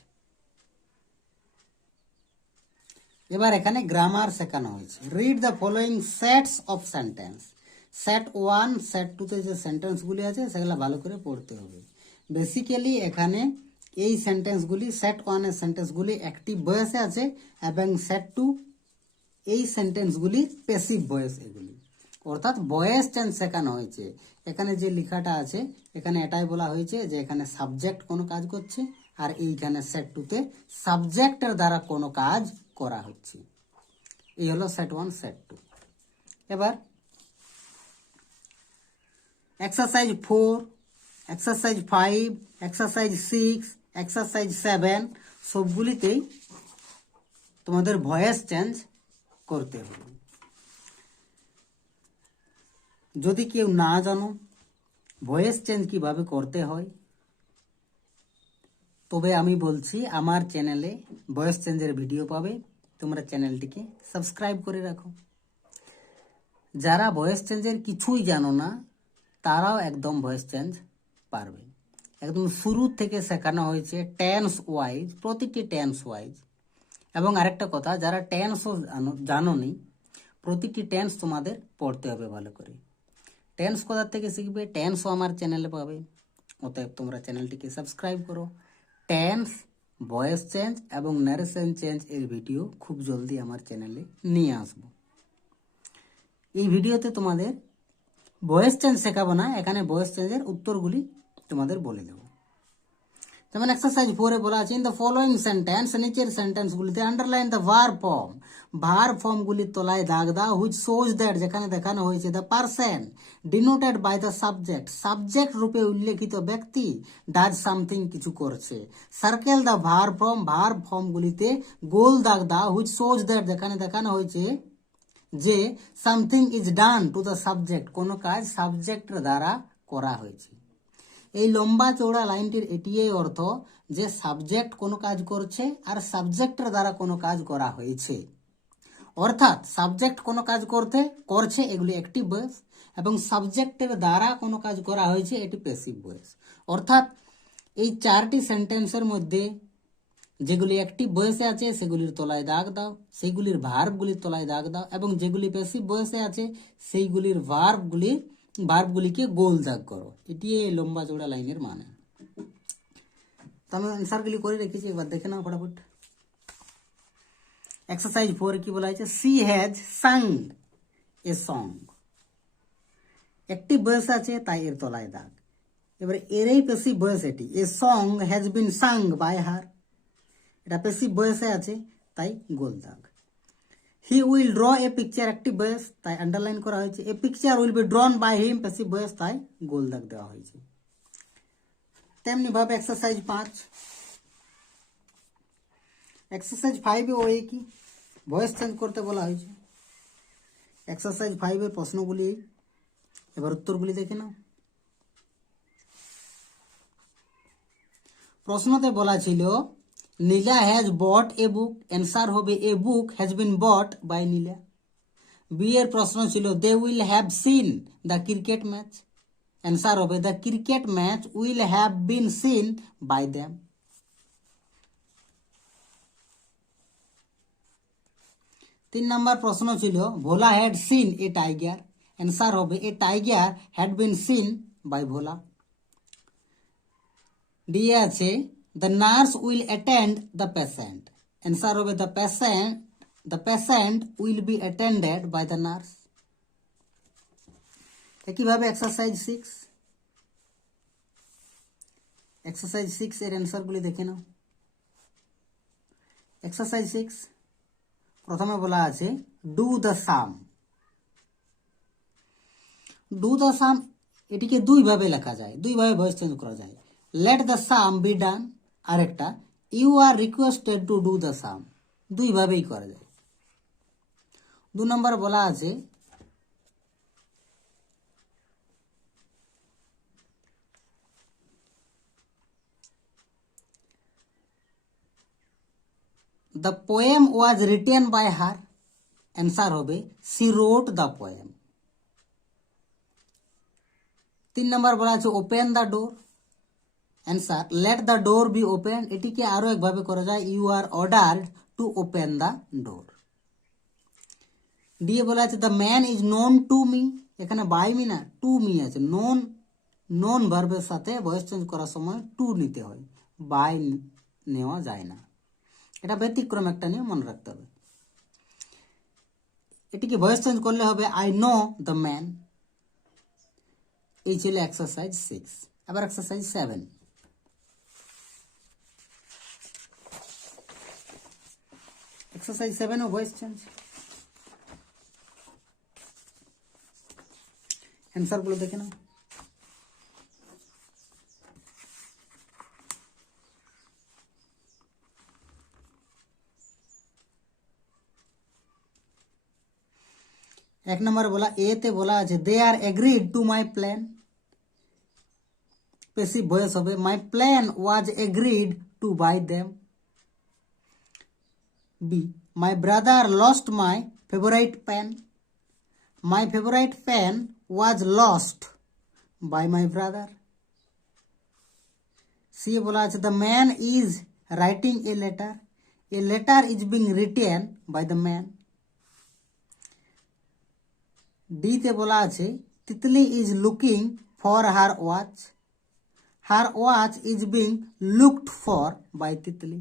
এবার এখানে গ্রামার শেখানো হয়েছে। Read the following sets of sentence. Set 1, set 2তে যে সেন্টেন্সগুলি আছে সেগুলো ভালো করে পড়তে হবে। বেসিক্যালি এখানে এই সেন্টেন্সগুলি, সেট 1 এর সেন্টেন্সগুলি অ্যাক্টিভ ভয়েসে আছে এবং সেট 2 এই সেন্টেন্সগুলি প্যাসিভ ভয়েস, এগুলি অর্থাৎ ভয়েস চেঞ্জ শেখানো হয়েছে। এখানে যে লেখাটা আছে এখানে এটাই বলা হয়েছে যে এখানে সাবজেক্ট কোনো কাজ করছে আর এইখানে সেট 2তে সাবজেক্টের দ্বারা কোনো কাজ করা হচ্ছে। এই হলো সেট 1, সেট 2। এবার এক্সারসাইজ 4, এক্সারসাইজ 5, এক্সারসাইজ 6, এক্সারসাইজ 7 সবগুলিতেই তোমাদের ভয়েস চেঞ্জ করতে হবে। যদি কেউ না জানো ভয়েস চেঞ্জ কিভাবে করতে হয়, তবে আমি বলছি আমার চ্যানেলে ভয়েস চেঞ্জের ভিডিও পাবে, তোমরা চ্যানেলটিকে সাবস্ক্রাইব করে রাখো। যারা ভয়েস চেঞ্জের কিছুই জানো না তারাও একদম ভয়েস চেঞ্জ পারবে। একদম শুরু থেকে শেখানো হয়েছে টেন্স ওয়াইজ, প্রতিটি টেন্স ওয়াইজ। এবং আরেকটা কথা, যারা টেন্সও জানোনি প্রতিটি টেন্স তোমাদের পড়তে হবে ভালো করে। টেন্স কোথা থেকে শিখবে, টেন্সও আমার চ্যানেলে পাবে। অতএব তোমরা চ্যানেলটিকে সাবস্ক্রাইব করো। টেন্স, ভয়েস চেঞ্জ এবং ন্যারেশন চেঞ্জ এর ভিডিও খুব জলদি আমার চ্যানেলে নিয়ে আসবো। এই ভিডিওতে তোমাদের ভয়েস চেঞ্জ শেখাবো না, এখানে ভয়েস চেঞ্জের উত্তরগুলি তোমাদের বলে দেবো। যেমন এক্সারসাইজ 4 এ বলা আছে ইন দ্য ফলোইং সেন্টেন্স, নিচের সেন্টেন্সগুলিতে underline the verb form, verb ফর্মগুলির তলায় দাগ দাও, হুইচ শোজ দ্যাট, যেখানে দেখানো হয়েছে the person denoted by the subject, subject রূপে উল্লেখিত ব্যক্তি ডাজ সামথিং, কিছু করছে। Circle the verb form, verb ফর্মগুলিতে গোল দাগ দাও, হুইচ শোজ দ্যাট, যেখানে দেখানো হয়েছে যে something is done to the subject, কোনো কাজ সাবজেক্টের দ্বারা করা হয়েছে। এই লম্বা চৌড়া লাইনটির এটিই অর্থ যে সাবজেক্ট কোনো কাজ করছে আর সাবজেক্টের দ্বারা কোনো কাজ করা হয়েছে। অর্থাৎ সাবজেক্ট কোনো কাজ করছে এগুলি অ্যাক্টিভ ভয়েস, এবং সাবজেক্টের দ্বারা কোনো কাজ করা হয়েছে এটি প্যাসিভ ভয়েস। অর্থাৎ এই 4টি সেন্টেন্সের মধ্যে যেগুলি অ্যাক্টিভ ভয়েসে আছে সেগুলির তলায় দাগ দাও, সেইগুলির ভার্বগুলির তলায় দাগ দাও, এবং যেগুলি প্যাসিভ ভয়েসে আছে সেইগুলির ভার্বগুলিকে গোল দাগ করো। এটি এই লম্বা চৌড়া লাইনের মানে। তো আমি অ্যান্সারগুলি করে রেখেছি, একবার দেখে নাও ফটাফট। এক্সারসাইজ 4 কি বলা হয়েছে, she has sung a song, active voice আছে তাই এর তলায় দাগ। এবারে এরই প্যাসিভ ভয়েস এটি, a song has been sung by her, এটা প্যাসিভ ভয়েসে আছে তাই গোল দাগ। He will draw a picture, active voice তাই আন্ডারলাইন করা হয়েছে। A picture will be drawn by him, passive voice তাই গোল দাগ দেওয়া হয়েছে। তেমনি ভাবে এক্সারসাইজ 5, এক্সারসাইজ 5 এ ওই কি ভয়েস চেঞ্জ করতে বলা হয়েছে। এক্সারসাইজ 5 এর প্রশ্নগুলি, এবার উত্তরগুলি দেখে নাও। প্রশ্নতে বলা ছিল নীলা has bot A book, answer হবে a book has been bought by Nila. B এর প্রশ্ন ছিল they will have seen the cricket match, answer হবে the cricket match will have been seen by them. 3 নম্বর প্রশ্ন ছিল Bhola had seen a tiger, answer হবে a tiger had been seen by Bhola. D আছে the nurse will attend the patient, answer হবে the patient will be attended by the nurse. একইভাবে exercise 6, exercise 6 এর অ্যান্সারগুলি দেখে নাও। Exercise 6 প্রথমে বলা আছে do the sum, do the sum এটিকে দুইভাবে লেখা যায়, দুইভাবে ভয়েস চেঞ্জ করা যায়। Let the sum be done, আরেকটা you are requested to do the sum, দুইভাবেই করা যায়। 2 নম্বর বলা আছে the poem was written by her, answer হবে সি রোট দ্য পোয়েম। 3 নম্বর বলা আছে open the door, answer let the door be open, এটিকে আরো একভাবে করা যায় you R ordered to open the door. D বলা আছে the man is known to me, এখানে বাই মি না টু মি আছে, নন ভার্বের সাথে ভয়েস চেঞ্জ করার সময় টু নিতে হয়, বাই নেওয়া যায় না, এটা ব্যতিক্রম একটা নিয়ে মনে রাখতে হবে। এটিকে ভয়েস চেঞ্জ করলে হবে আই নো দ্য ম্যান। এই ছিল এক্সারসাইজ 6। আবার এক্সারসাইজ 7, এক্সারসাইজ 7 ও ভয়েস চেঞ্জ। অ্যান্সার গুলো দেখে নাও। এক নম্বর বলা এতে বলা আছে they are agreed to my plan, passive voice হবে my plan was agreed to by them. B my brother lost my favourite pen, my favourite pen was lost by my brother. C বলা আছে the man is writing a letter is being written by the man. D তে বলা আছে Titli is looking for her watch is being looked for by Titli.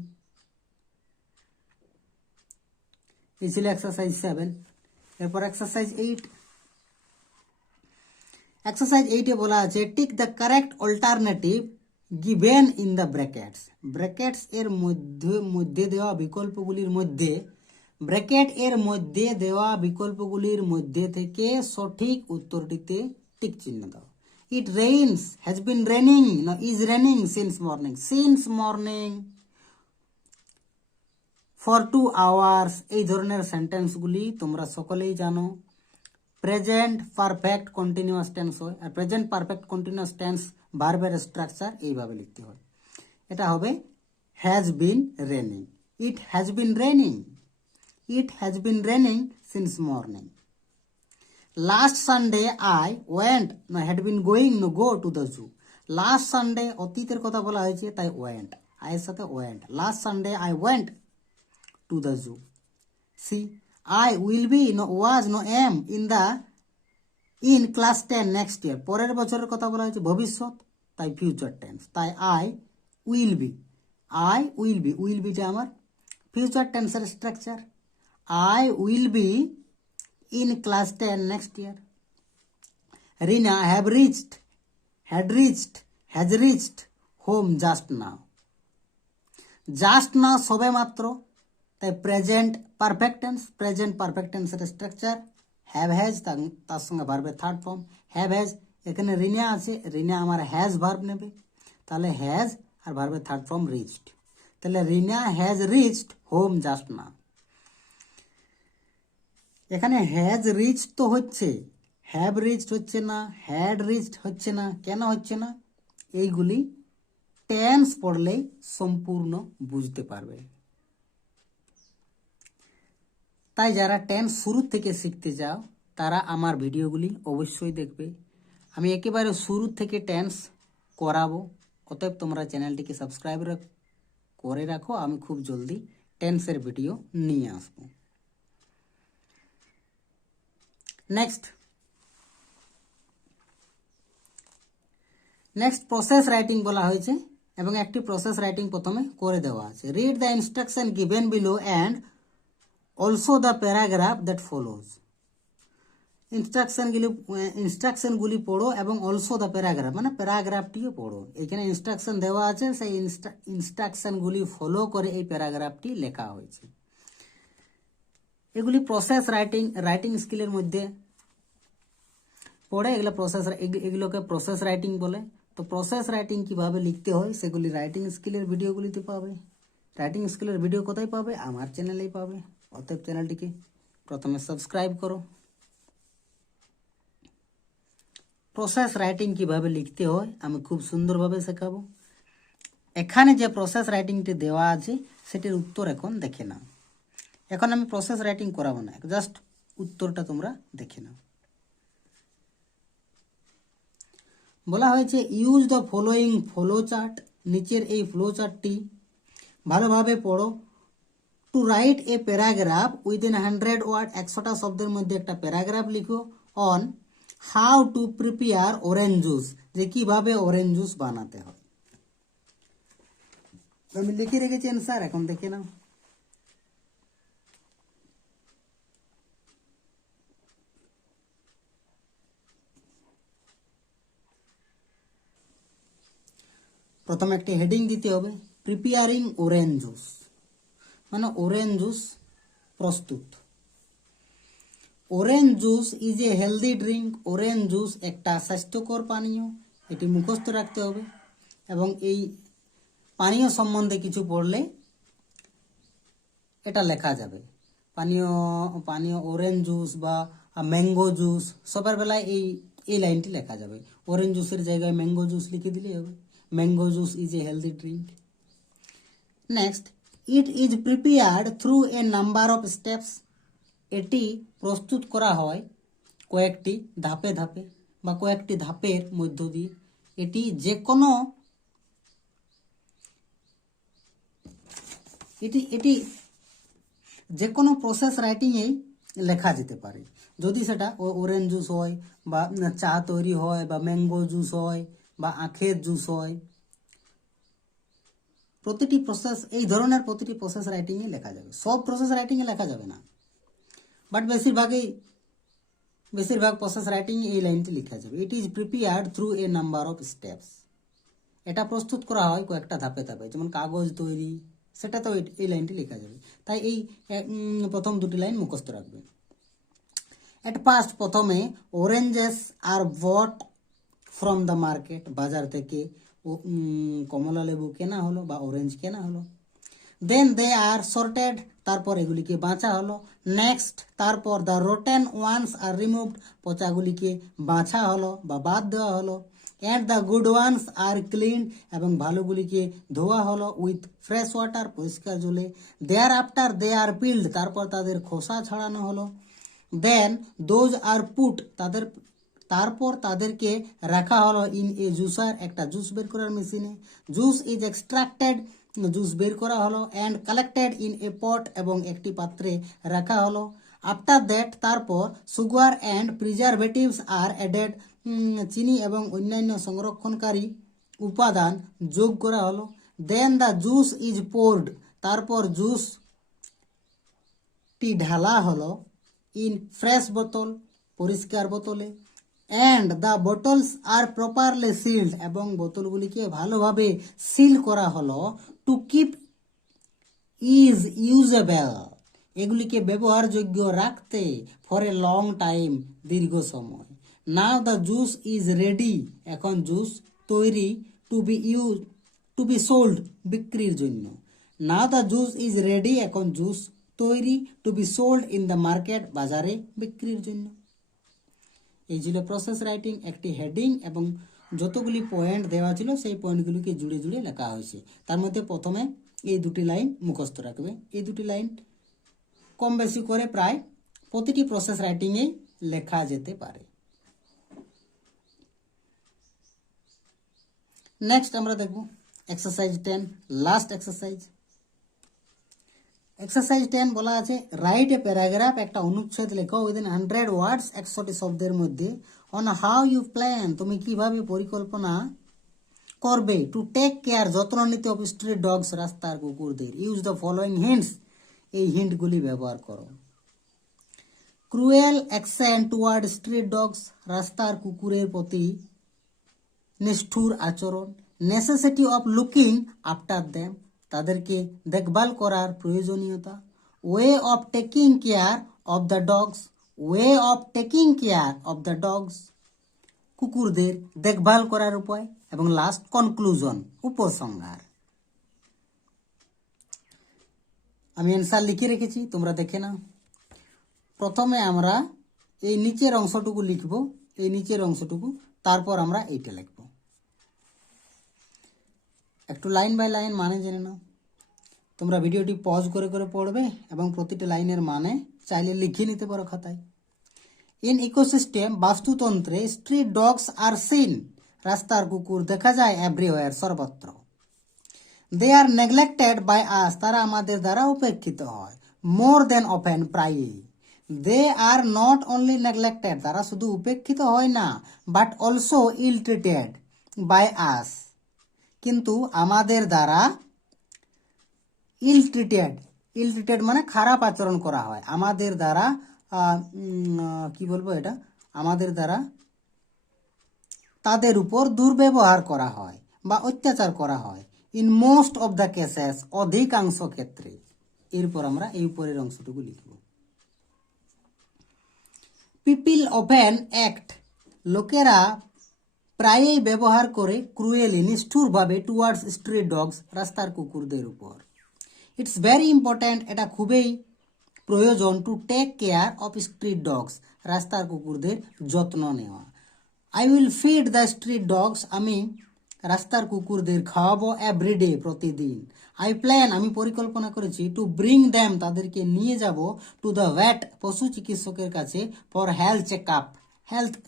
এই ছিল exercise 7। এরপর exercise 8, exercise 8 এ বলা আছে tick the correct alternative given in the brackets, brackets এর মধ্যে দেওয়া বিকল্পগুলির মধ্যে, ব্র্যাকেট এর মধ্যে দেওয়া বিকল্পগুলির মধ্যে থেকে সঠিক উত্তরটিতে টিক চিহ্ন দাও। It rains, has been raining, না is raining since morning, since morning, for 2 hours, এই ধরনের সেন্টেন্সগুলি তোমরা সকলেই জানো। প্রেজেন্ট পারফেক্ট কন্টিনিউয়াস টেন্স হয়, আর প্রেজেন্ট পারফেক্ট কন্টিনিউয়াস টেন্স ভার্বের স্ট্রাকচার এইভাবে লিখতে হয়। এটা হবে has been raining, it has been raining, it has been raining since morning. Last Sunday I went, না had been going, no go to the zoo. Last Sunday অতীতের কথা বলা হয়েছে, তাই ওয়েন্ট, আয়ের সাথে went. Last Sunday I went to the zoo. C, I will be, no was, no am in class 10 next year, পরের বছরের কথা বলা হয়েছে ভবিষ্যৎ, তাই ফিউচার টেন্স, তাই I will be, I will be টা আমার ফিউচার টেন্সের structure. I will be in class 10 next year. Rina have reached, had reached, has reached home just now, just now সবে মাত্র, তাই present perfect tense, present perfect টেন্সের structure have has, তার সঙ্গে ভার্বের থার্ড ফর্ম হ্যাভ হ্যাজ। এখানে রিনা আছে, রিনা আমার হ্যাজ ভার্ব নেবে, তাহলে হ্যাজ আর ভার্বের থার্ড ফর্ম রিচড, তাহলে Rina has reached home just now. এখানে হ্যাজ রিচড তো হচ্ছে, হ্যাভ রিচড হচ্ছে না, হ্যাড রিচড হচ্ছে না। কেন হচ্ছে না? এইগুলি টেন্স পড়লেই সম্পূর্ণ বুঝতে পারবে। তাই যারা টেন্স শুরু থেকে শিখতে চাও তারা আমার ভিডিওগুলি অবশ্যই দেখবে। আমি একেবারে শুরু থেকে টেন্স করাবো, অতএব তোমরা চ্যানেলটিকে সাবস্ক্রাইব করে রাখো। আমি খুব জলদি টেন্সের ভিডিও নিয়ে আসবো। নেক্সট প্রসেস রাইটিং বলা হয়েছে এবং একটি প্রসেস রাইটিং প্রথমে করে দেওয়া আছে। Read the instruction given below and also the paragraph that follows. ইনস্ট্রাকশনগুলি পড়ো এবং অলসো দ্য প্যারাগ্রাফ, মানে প্যারাগ্রাফটিও পড়ো। এখানে ইনস্ট্রাকশন দেওয়া আছে, সেই ইনস্ট্রাকশনগুলি ফলো করে এই প্যারাগ্রাফটি লেখা হয়েছে। এগুলি প্রসেস রাইটিং স্কিলের মধ্যে পড়ে, এগুলোকে প্রসেস রাইটিং বলে। তো প্রসেস রাইটিং কিভাবে লিখতে হয় সেগুলি রাইটিং স্কিলের ভিডিওগুলিতে পাবে। রাইটিং স্কিলের ভিডিও কোথায় পাবে? আমার চ্যানেলেই পাবে। অতএব চ্যানেলটিকে প্রথমে সাবস্ক্রাইব করো। প্রসেস রাইটিং কিভাবে লিখতে হয় আমি খুব সুন্দরভাবে শেখাবো। এখানে যে প্রসেস রাইটিংটি দেওয়া আছে সেটির উত্তর এখন দেখে নাও। এখন আমি প্রসেস রাইটিং করাবো না, জাস্ট উত্তরটা তোমরা দেখে নাও। বলা হয়েছে use the following flow chart, নিচের এই ফ্লো চার্টটি ভালোভাবে পড়ো। To write a paragraph within 100 word, 100টা শব্দের মধ্যে একটা প্যারাগ্রাফ লিখো on how to prepare orange juice, যে কিভাবে অরেঞ্জ জুস বানাতে হয়। আমি লিখে রেখেছি অ্যান্সার, এখন দেখে নাও। প্রথমে একটি হেডিং দিতে হবে, প্রিপেয়ারিং অরেঞ্জ জুস, মানে অরেঞ্জ জুস প্রস্তুত। Orange juice is a healthy drink, orange juice একটা স্বাস্থ্যকর পানীয়, এটি মুখস্থ রাখতে হবে। এবং এই পানীয় সম্বন্ধে কিছু পড়লে এটা লেখা যাবে। পানীয় অরেঞ্জ জুস বা ম্যাঙ্গো জুস, সবার বেলায় এই লাইনটি লেখা যাবে। অরেঞ্জ জুসের জায়গায় ম্যাঙ্গো জুস লিখে দিলেই হবে। Mango juice is a healthy drink. Next, it is prepared through a number of steps, এটি প্রস্তুত করা হয় কয়েকটি ধাপে ধাপে বা কয়েকটি ধাপের মধ্য দিয়ে। এটি যে কোনো প্রসেস রাইটিংয়েই লেখা যেতে পারে। যদি সেটা অরেঞ্জ জুস হয় বা চা তৈরি হয় বা ম্যাঙ্গো জুস হয় বা আখের জুস হয়, প্রতিটি প্রসেস, এই ধরনের প্রতিটি প্রসেস রাইটিংয়ে লেখা যাবে। সব প্রসেস রাইটিংয়ে লেখা যাবে না, বাট বেশিরভাগ প্রসেস রাইটিং এই লাইনটি লেখা যাবে। It is prepared through a number of steps, এটা প্রস্তুত করা হয় কয়েকটা ধাপে ধাপে, যেমন কাগজ তৈরি, সেটা তো এই লাইনটি লেখা যাবে। তাই এই প্রথম দুটি লাইন মুখস্থ রাখবে। এট ফার্স্ট, প্রথমে oranges are bought from the market, বাজার থেকে কমলা লেবু কেনা হলো বা অরেঞ্জ কেনা হলো। দেন দে আর সর্টেড, তারপর এগুলিকে বাঁচা হলো। নেক্সট, তারপর the rotten ones are removed, পচাগুলিকে বাছা হলো বা বাদ দেওয়া হলো। And the good ones are clean, এবং ভালোগুলিকে ধোয়া হলো উইথ ফ্রেশ ওয়াটার, পরিষ্কার জলে। দেয়ার আফটার দে আর পিল্ড, তারপর তাদের খোসা ছাড়ানো হলো। দেন দোজ আর পুট, তারপর তাদেরকে রাখা হলো ইন এ জুসার, একটা জুস বের করার মেশিনে। জুস ইজ এক্সট্রাক্টেড, জুস বের করা হলো। And collected in a pot, এবং একটি পাত্রে রাখা হলো। আফটার দ্যাট, তারপর sugar and preservatives are added, চিনি এবং অন্যান্য সংরক্ষণকারী উপাদান যোগ করা হলো। Then the juice is poured, তারপর জুসটি ঢালা হলো ইন ফ্রেশ বোতল, পরিষ্কার বোতলে। And the bottles are properly sealed, এবং বোতলগুলিকে ভালোভাবে সিল করা হলো। টু কিপ ইজ ইউজেবল, এগুলিকে ব্যবহারযোগ্য রাখতে। ফর এ লং টাইম, দীর্ঘ সময়। Now the juice is ready, এখন জুস তৈরি। টু বি সোল্ড, বিক্রির জন্য। Now the juice is ready, এখন জুস তৈরি। To be sold in the market, বাজারে বিক্রির জন্য। এই ছিল প্রসেস রাইটিং, একটি হেডিং এবং যতগুলি পয়েন্ট দেওয়া ছিল সেই পয়েন্টগুলিকে জুড়ে জুড়ে লেখা হয়েছে। তার মধ্যে প্রথমে এই দুটি লাইন মুখস্থ রাখবে। এই দুটি লাইন কম বেশি করে প্রায় প্রতিটি প্রসেস রাইটিংয়েই লেখা যেতে পারে। নেক্সট আমরা দেখব এক্সারসাইজ 10, লাস্ট এক্সারসাইজ। এক্সারসাইজ 10 বলা আছে রাইট এ প্যারাগ্রাফ, একটা অনুচ্ছেদ লেখো উইদিন 100 ওয়ার্ডস, 100টি শব্দের মধ্যে, অন হাউ ইউ প্ল্যান, তুমি কিভাবে পরিকল্পনা করবে, টু টেক কেয়ার, যত্ন নিতে হবে, স্ট্রিট ডগস, রাস্তার কুকুরদের। ইউজ দ্য ফলোয়িং হিন্টস, এই হিন্টগুলি ব্যবহার করো। Cruel action toward street dogs, রাস্তার কুকুরের প্রতি নিষ্ঠুর আচরণ। Necessity of looking after them, তাদেরকে দেখভাল করার প্রয়োজনীয়তা। Way of taking care of the dogs, way of taking care of the dogs, কুকুরদের দেখভাল করার উপায়। এবং লাস্ট কনক্লুশন, উপসংহার। আমি অ্যান্সার লিখে রেখেছি, তোমরা দেখে নাও। প্রথমে আমরা এই নিচের অংশটুকু লিখব, এই নিচের অংশটুকু, তারপর আমরা এইটা লিখব। একটু লাইন বাই লাইন মানে জেনে নাও। তোমরা ভিডিওটি পজ করে করে পড়বে এবং প্রতিটি লাইনের মানে চাইলে লিখে নিতে পারো খাতায়। ইন ইকোসিস্টেম, বাস্তুতন্ত্রে, স্ট্রিট ডগস আর সিন, রাস্তার কুকুর দেখা যায় এভরিওয়্যার, সর্বত্র। দে আর নেগলেক্টেড বাই আস, তারা আমাদের দ্বারা উপেক্ষিত হয়। মোর দেন অফেন, প্রায়ই। They are not only neglected, তারা শুধু উপেক্ষিত হয় না, but also ill treated by us, কিন্তু আমাদের দ্বারা ইল ট্রিটেড মানে খারাপ আচরণ করা হয়। আমাদের দ্বারা কি বলবো এটা, আমাদের দ্বারা তাদের উপর দুর্ব্যবহার করা হয় বা অত্যাচার করা হয়। In most of the cases, অধিকাংশ ক্ষেত্রে। এরপর আমরা এই উপরের অংশটুকু লিখব। পিপল অফেন অ্যাক্ট, লোকেরা প্রায়ই ব্যবহার করে, ক্রুয়েলি, নিষ্ঠুরভাবে, টুয়ার্ডস স্ট্রিট ডগস, রাস্তার কুকুরদের উপর। ইটস ভেরি ইম্পর্ট্যান্ট, এটা খুবই প্রয়োজন, to take care of street dogs, রাস্তার কুকুরদের যত্ন নেওয়া। I will feed the street dogs, আমি রাস্তার কুকুরদের খাওয়াবো, এভরিডে, প্রতিদিন। আই প্ল্যান, আমি পরিকল্পনা করেছি, টু ব্রিং দ্যাম, তাদেরকে নিয়ে যাব, টু দ্য ভ্যাট, পশু চিকিৎসকের কাছে, ফর হেলথ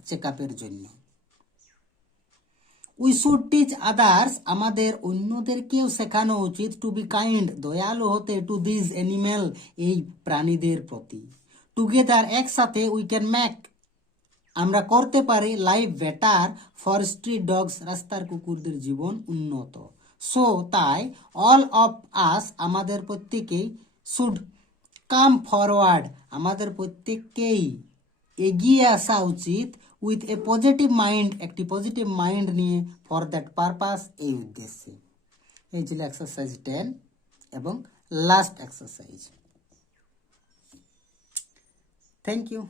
চেকআপের জন্য। উই শুড টিচ আদার্স, আমাদের অন্যদেরকেও শেখানো উচিত, টু বি কাইন্ড, দয়ালু হতে, টু দিস অ্যানিমেল, এই প্রাণীদের প্রতি। টুগেদার, একসাথে, উই ক্যান মেক, আমরা করতে পারি, life better for street dogs, রাস্তার কুকুরদের জীবন উন্নত। সো, তাই, অল অফ আস, আমাদের প্রত্যেকেই, শুড কাম ফরওয়ার্ড, আমাদের প্রত্যেককেই এগিয়ে আসা উচিত, উইথ এ পজিটিভ মাইন্ড, একটি পজিটিভ মাইন্ড নিয়ে ফর দ্যাট পারপাস, এই উদ্দেশ্যে। এই ছিল এক্সারসাইজ 10 এবং লাস্ট এক্সারসাইজ। Thank you.